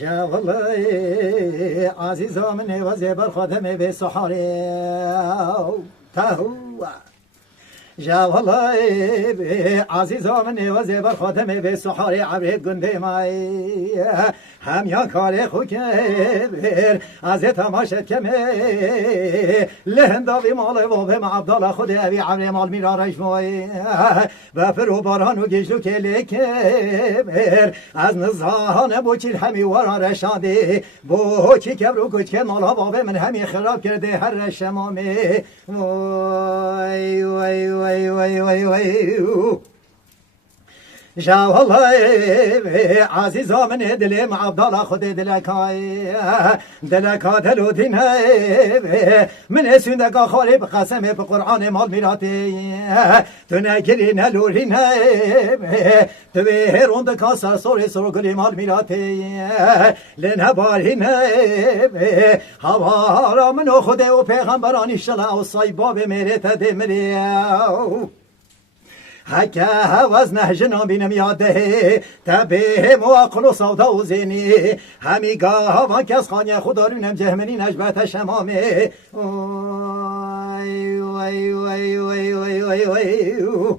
جا والله عزیزا من و زبر خادم به سحاره تهو جا والله عزیزا من و زبر خادم به سحاره عبرت گنده مای هم یا کار خوکر از تماشت کمه لهنداوی مال و به عبدالله خود ابی عمر مال میرا رشمای و فرو باران و گشتو کلی کمر از نزاهان بوچیر همی وران رشاده بوچی کبرو کچ که مالا بابه من همی خراب کرده هر رشمامه وای وای وای وای وای وای جا والله عزیزا من دلم عبدالله خود دلکای دلکا دلو دینه من سندگا خالی بقسم به قرآن مال میراتی تو نگری نلوری نه تو به هرون دکا سرسوری سرگلی مال میراتی لنه باری نه هوا را منو خود و پیغمبرانی شلا و صایباب میره تدمری حکه هوز نهجنا بینم یاده تبه مواقل و صودا و زینی همیگاه هوا کس خانیه خدارونم جهمنی نجبت شمامه وای وای وای وای وای وای وای